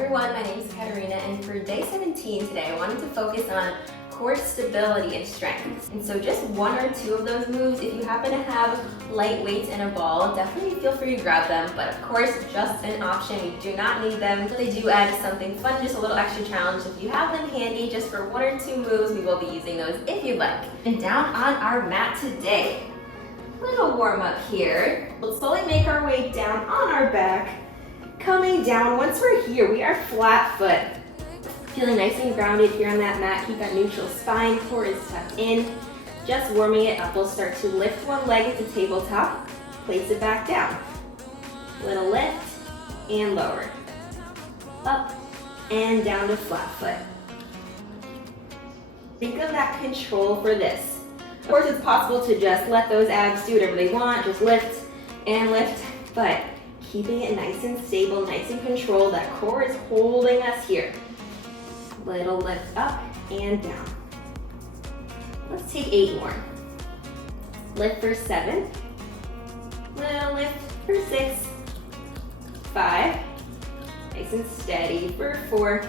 everyone, my name is Katarina, and for day 17 today I wanted to focus on core stability and strength. And so just one or two of those moves, if you happen to have light weights and a ball, definitely feel free to grab them, but of course just an option, you do not need them. So they do add something fun, just a little extra challenge. If you have them handy just for one or two moves, we will be using those if you'd like. And down on our mat today, little warm up here. We'll slowly make our way down on our back. Coming down, once we're here, we are flat foot. Feeling nice and grounded here on that mat. Keep that neutral spine, core is tucked in. Just warming it up, we'll start to lift one leg at the tabletop, place it back down. Little lift and lower. Up and down to flat foot. Think of that control for this. Of course, it's possible to just let those abs do whatever they want, just lift and lift, but keeping it nice and stable, nice and controlled. That core is holding us here. Little lift up and down. Let's take 8 more. Lift for 7. Little lift for 6. 5. Nice and steady for 4.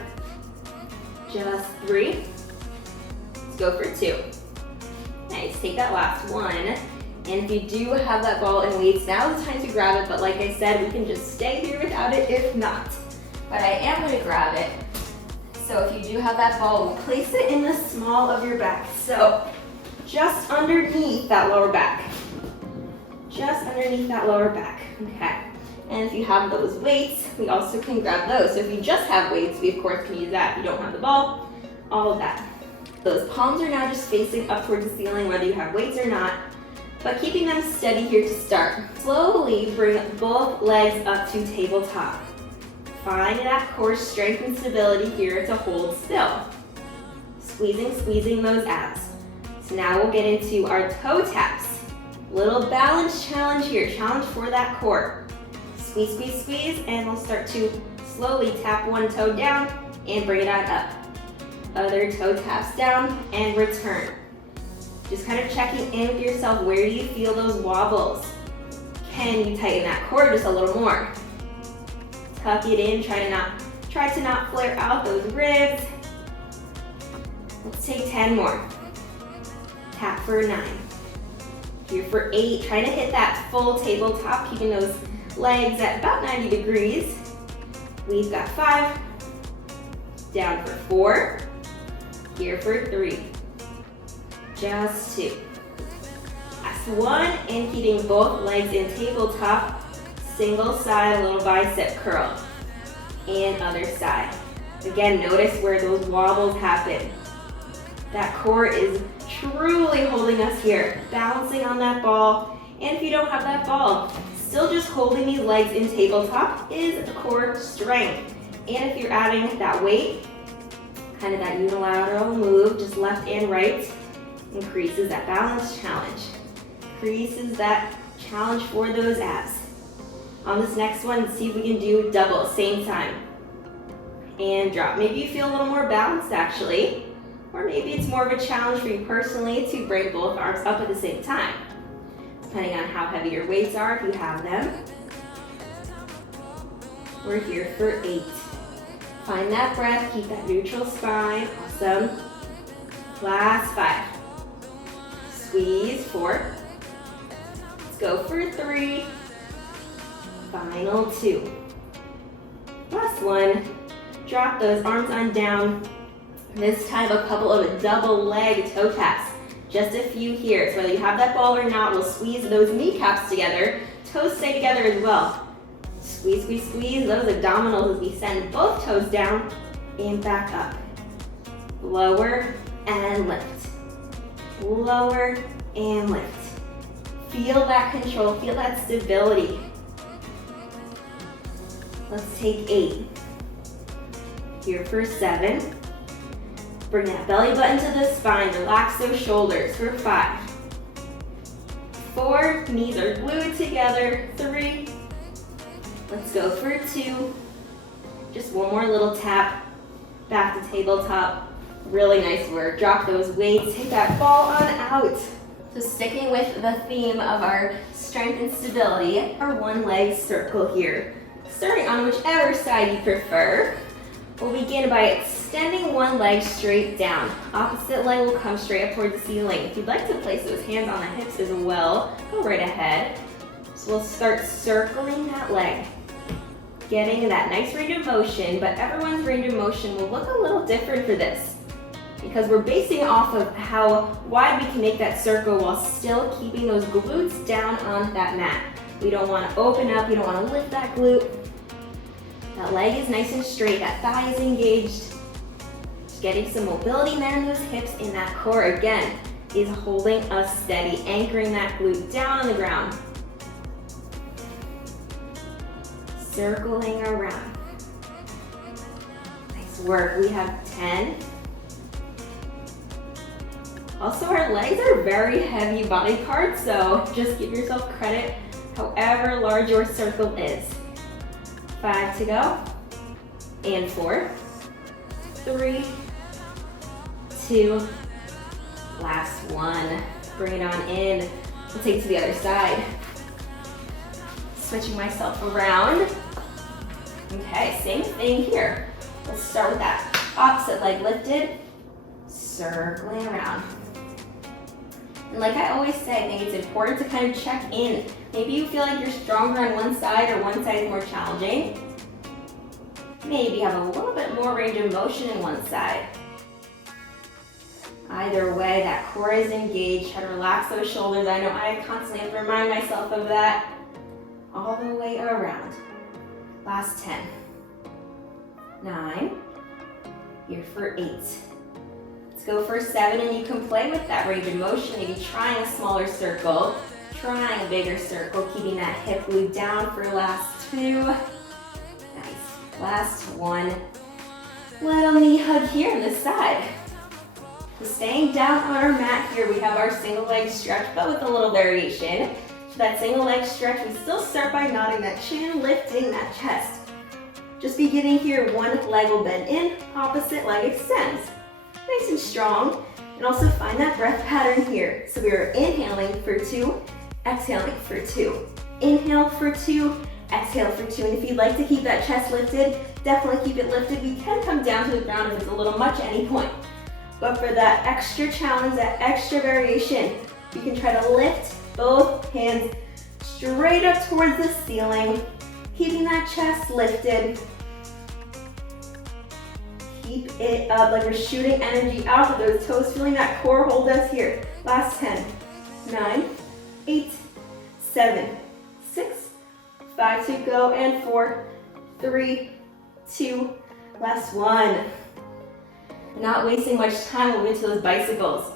Just 3. Let's go for 2. Nice, take that last one. And if you do have that ball and weights, now is the time to grab it, but like I said, we can just stay here without it if not. But I am going to grab it. So if you do have that ball, we'll place it in the small of your back. So just underneath that lower back. Just underneath that lower back, okay. And if you have those weights, we also can grab those. So if you just have weights, we of course can use that. If you don't have the ball, all of that. Those palms are now just facing up towards the ceiling, whether you have weights or not, but keeping them steady here to start. Slowly bring both legs up to tabletop. Find that core strength and stability here to hold still. Squeezing those abs. So now we'll get into our toe taps. Little balance challenge here, challenge for that core. Squeeze, and we'll start to slowly tap one toe down and bring it on up. Other toe taps down and return. Just kind of checking in with yourself. Where do you feel those wobbles? Can you tighten that core just a little more? Tuck it in, try to not flare out those ribs. Let's take 10 more. Tap for 9. Here for 8, trying to hit that full tabletop, keeping those legs at about 90 degrees. We've got 5. Down for 4. Here for 3. Just 2. Last one, and keeping both legs in tabletop. Single side, a little bicep curl. And other side. Again, notice where those wobbles happen. That core is truly holding us here. Balancing on that ball. And if you don't have that ball, still just holding these legs in tabletop is the core strength. And if you're adding that weight, kind of that unilateral move, just left and right, increases that balance challenge. Increases that challenge for those abs. On this next one, see if we can do double, same time. And drop. Maybe you feel a little more balanced actually, or maybe it's more of a challenge for you personally to bring both arms up at the same time, depending on how heavy your weights are, if you have them. We're here for 8. Find that breath, keep that neutral spine, awesome. Last 5. Squeeze, 4. Let's go for 3. Final 2. Last one. Drop those arms on down. This time a couple of double leg toe taps. Just a few here. So whether you have that ball or not, we'll squeeze those kneecaps together. Toes stay together as well. Squeeze those abdominals as we send both toes down and back up. Lower and lift. Lower and lift. Feel that control, feel that stability. Let's take 8. Here for 7. Bring that belly button to the spine, relax those shoulders for 5. 4, knees are glued together. 3. Let's go for 2. Just one more little tap, back to tabletop. Really nice work. Drop those weights, take that ball on out. So sticking with the theme of our strength and stability, our one leg circle here. Starting on whichever side you prefer. We'll begin by extending one leg straight down. Opposite leg will come straight up towards the ceiling. If you'd like to place those hands on the hips as well, go right ahead. So we'll start circling that leg, getting that nice range of motion, but everyone's range of motion will look a little different for this because we're basing off of how wide we can make that circle while still keeping those glutes down on that mat. We don't want to open up, we don't want to lift that glute. That leg is nice and straight, that thigh is engaged. Just getting some mobility there in those hips, and that core again is holding us steady, anchoring that glute down on the ground. Circling around. Nice work. We have 10. Also, our legs are very heavy body parts, so just give yourself credit however large your circle is. 5 to go, and 4, 3, 2, last one. Bring it on in. We'll take it to the other side. Switching myself around. Okay, same thing here. Let's start with that opposite leg lifted, circling around. And like I always say, I think it's important to kind of check in. Maybe you feel like you're stronger on one side or one side is more challenging. Maybe have a little bit more range of motion in one side. Either way, that core is engaged. Try to relax those shoulders. I know I constantly have to remind myself of that. All the way around. Last 10. 9. Here for 8. Let's go for 7, and you can play with that range of motion. Maybe trying a smaller circle, trying a bigger circle, keeping that hip glute down for last 2. Nice. Last 1. Little knee hug here on this side. So staying down on our mat here, we have our single leg stretch, but with a little variation. So that single leg stretch, we still start by nodding that chin, lifting that chest. Just beginning here, one leg will bend in, opposite leg extends. Nice and strong, and also find that breath pattern here. So we are inhaling for 2, exhaling for 2. Inhale for 2, exhale for 2. And if you'd like to keep that chest lifted, definitely keep it lifted. We can come down to the ground if it's a little much at any point. But for that extra challenge, that extra variation, you can try to lift both hands straight up towards the ceiling, keeping that chest lifted. Keep it up like we're shooting energy out of those toes, feeling that core hold us here. Last 10, 9, 8, 7, 6, 5 to go, and 4, 3, 2, last 1. Not wasting much time, we'll move to those bicycles.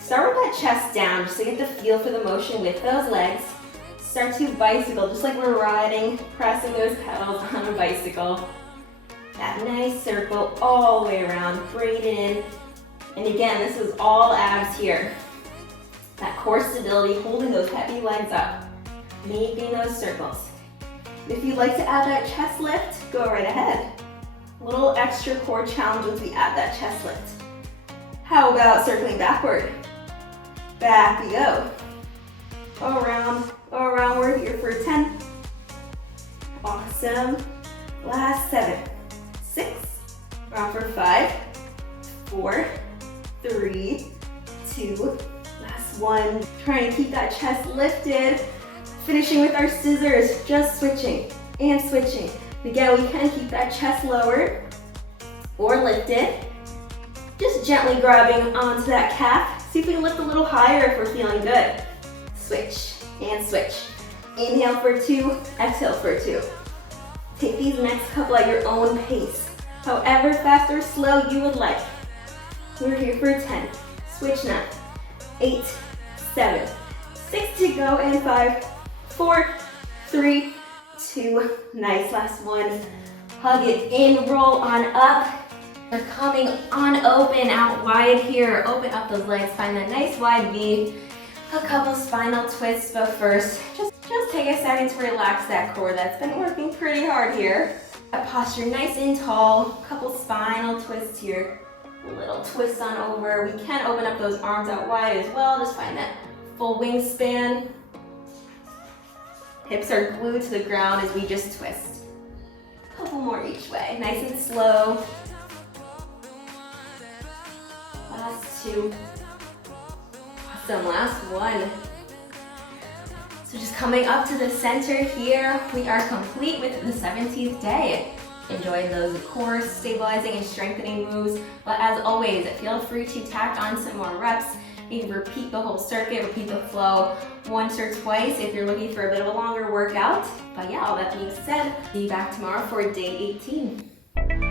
Start with that chest down, just to get the feel for the motion with those legs. Start to bicycle, just like we're riding, pressing those pedals on a bicycle. That nice circle all the way around, bring it in. And again, this is all abs here. That core stability, holding those heavy legs up, making those circles. If you'd like to add that chest lift, go right ahead. A little extra core challenge once we add that chest lift. How about circling backward? Back we go. Around, we're here for 10. Awesome. Last 7, 6, round for 5, 4, 3, 2, last 1. Trying to keep that chest lifted. Finishing with our scissors, just switching and switching. Again, we can keep that chest lowered or lifted. Just gently grabbing onto that calf. See if we can lift a little higher if we're feeling good. Switch and switch. Inhale for 2, exhale for 2. Take these next couple at your own pace. However fast or slow you would like. We're here for 10. Switch now. 8, 7, 6 to go, and 5, 4, 3, 2. Nice, last 1. Hug it in, roll on up. We're coming on open, out wide here. Open up those legs, find that nice wide V. A couple spinal twists, but first, just take a second to relax that core. That's been working pretty hard here. That posture nice and tall. Couple spinal twists here. A little twist on over. We can open up those arms out wide as well. Just find that full wingspan. Hips are glued to the ground as we just twist. Couple more each way, nice and slow. Last two. Awesome, last one. So just coming up to the center here, we are complete with the 17th day. Enjoying those core stabilizing and strengthening moves, but as always, feel free to tack on some more reps. You can repeat the whole circuit, repeat the flow once or twice if you're looking for a bit of a longer workout. But yeah, all that being said, be back tomorrow for day 18.